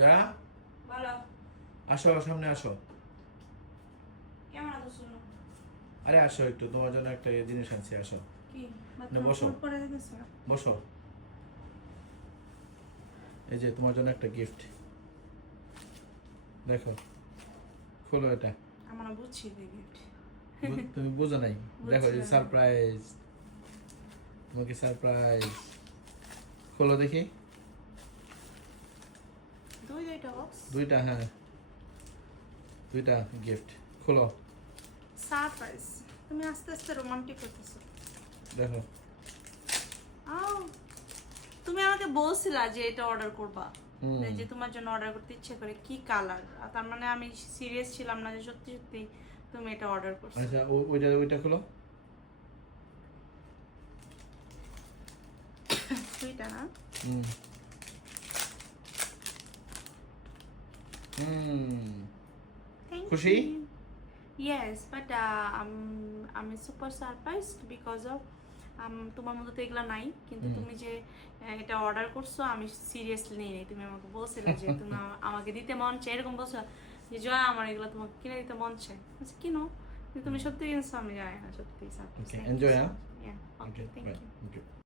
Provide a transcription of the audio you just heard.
জয়া বলো আসো, সামনে আসো। কেমন আছো শুনো? আরে আসো একটু, তোমার জন্য একটা জিনিস আনছি, আসো। কি বসো পরে গেছো? বসো। এই যে তোমার জন্য একটা গিফট, দেখো, খোলো এটা। আমার বুঝছি গিফট। তুমি বুঝো নাই? দেখো, এই বুঝছি না। সারপ্রাইজ, তোমাকে সারপ্রাইজ। খোলো দেখি। দুইটা বক্স। দুইটা, হ্যাঁ, দুইটা গিফট। খোলো, সারপ্রাইজ। তুমি আস্তে আস্তে রোমান্টিক হতেছো। দেখো। আও, তুমি আমাকে বলছিলা যে এটা অর্ডার করবা, হুম। যে তোমার জন্য অর্ডার করতে ইচ্ছে করে। কি কালার? তার মানে আমি সিরিয়াস ছিলাম না যে সত্যি সত্যি তুমি এটা অর্ডার করছো। আচ্ছা, ওইটা ওইটা খোলো। দুইটা না? হুম হুম। খুশি? ইয়েস, বাট আমি সুপার সারপ্রাইজড বিকজ অফ তোমার মধ্যে তো এগুলো নাই, কিন্তু তুমি যে এটা অর্ডার করছো আমি সিরিয়াসলি নেই নাই। তুমি আমাকে বলছিলে যে তুমি আমাকে দিতে মন চাই, এরকম বলছো যে জয়া আমার এগুলো তোমাকে কিনে দিতে মন চাই। আচ্ছা কিনো, কিন্তু তুমি সত্যি কিনছো আমি জানি না সত্যি surprise. Okay, enjoy, huh? Okay, thank you. Bye. Okay.